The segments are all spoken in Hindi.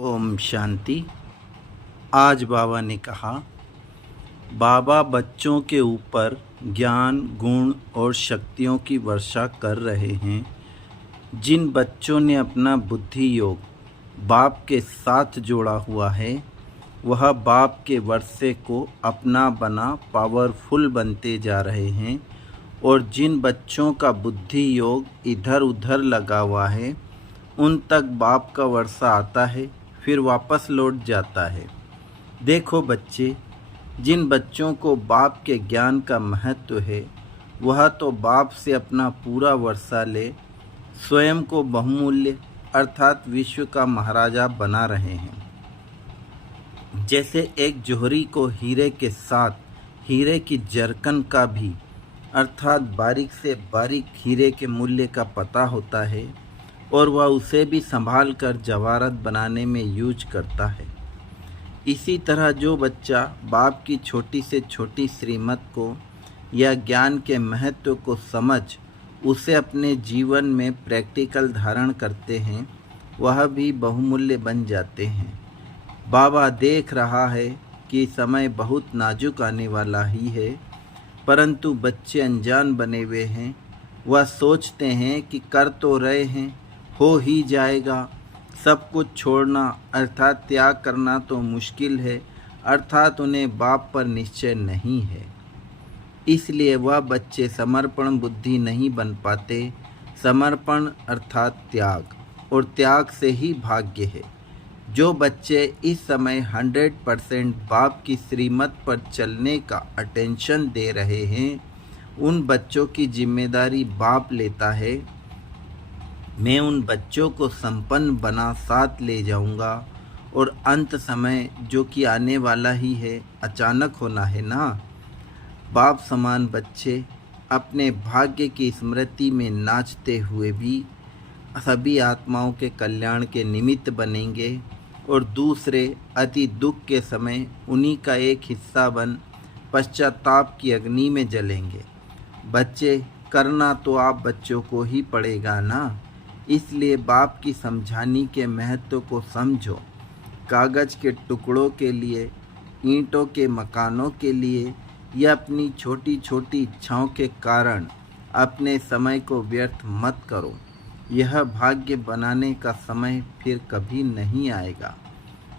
ओम शांति। आज बाबा ने कहा, बाबा बच्चों के ऊपर ज्ञान, गुण और शक्तियों की वर्षा कर रहे हैं। जिन बच्चों ने अपना बुद्धि योग बाप के साथ जोड़ा हुआ है, वह बाप के वर्षे को अपना बना पावरफुल बनते जा रहे हैं। और जिन बच्चों का बुद्धि योग इधर उधर लगा हुआ है, उन तक बाप का वर्षा आता है, फिर वापस लौट जाता है। देखो बच्चे, जिन बच्चों को बाप के ज्ञान का महत्व है, वह तो बाप से अपना पूरा वर्षा ले स्वयं को बहुमूल्य अर्थात विश्व का महाराजा बना रहे हैं। जैसे एक जौहरी को हीरे के साथ हीरे की जरकन का भी अर्थात बारीक से बारीक हीरे के मूल्य का पता होता है और वह उसे भी संभाल कर जवाहरात बनाने में यूज करता है। इसी तरह जो बच्चा बाप की छोटी से छोटी श्रीमत को या ज्ञान के महत्व को समझ उसे अपने जीवन में प्रैक्टिकल धारण करते हैं, वह भी बहुमूल्य बन जाते हैं। बाबा देख रहा है कि समय बहुत नाजुक आने वाला ही है, परंतु बच्चे अनजान बने हुए हैं। वह सोचते हैं कि कर तो रहे हैं, हो ही जाएगा। सब कुछ छोड़ना अर्थात त्याग करना तो मुश्किल है, अर्थात उन्हें बाप पर निश्चय नहीं है। इसलिए वह बच्चे समर्पण बुद्धि नहीं बन पाते। समर्पण अर्थात त्याग, और त्याग से ही भाग्य है। जो बच्चे इस समय 100% बाप की श्रीमत पर चलने का अटेंशन दे रहे हैं, उन बच्चों की जिम्मेदारी बाप लेता है। मैं उन बच्चों को संपन्न बना साथ ले जाऊंगा, और अंत समय जो कि आने वाला ही है, अचानक होना है ना। बाप समान बच्चे अपने भाग्य की स्मृति में नाचते हुए भी सभी आत्माओं के कल्याण के निमित्त बनेंगे, और दूसरे अति दुख के समय उन्हीं का एक हिस्सा बन पश्चाताप की अग्नि में जलेंगे। बच्चे, करना तो आप बच्चों को ही पड़ेगा ना। इसलिए बाप की समझाने के महत्व को समझो। कागज़ के टुकड़ों के लिए, ईंटों के मकानों के लिए या अपनी छोटी छोटी इच्छाओं के कारण अपने समय को व्यर्थ मत करो। यह भाग्य बनाने का समय फिर कभी नहीं आएगा।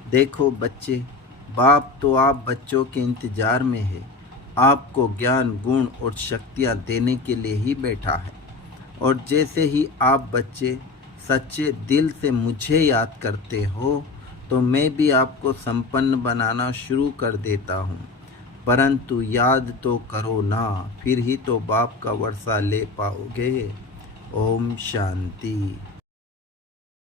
देखो बच्चे, बाप तो आप बच्चों के इंतज़ार में है। आपको ज्ञान, गुण और शक्तियाँ देने के लिए ही बैठा है। और जैसे ही आप बच्चे सच्चे दिल से मुझे याद करते हो, तो मैं भी आपको संपन्न बनाना शुरू कर देता हूँ। परंतु याद तो करो ना, फिर ही तो बाप का वर्षा ले पाओगे। ओम शांति।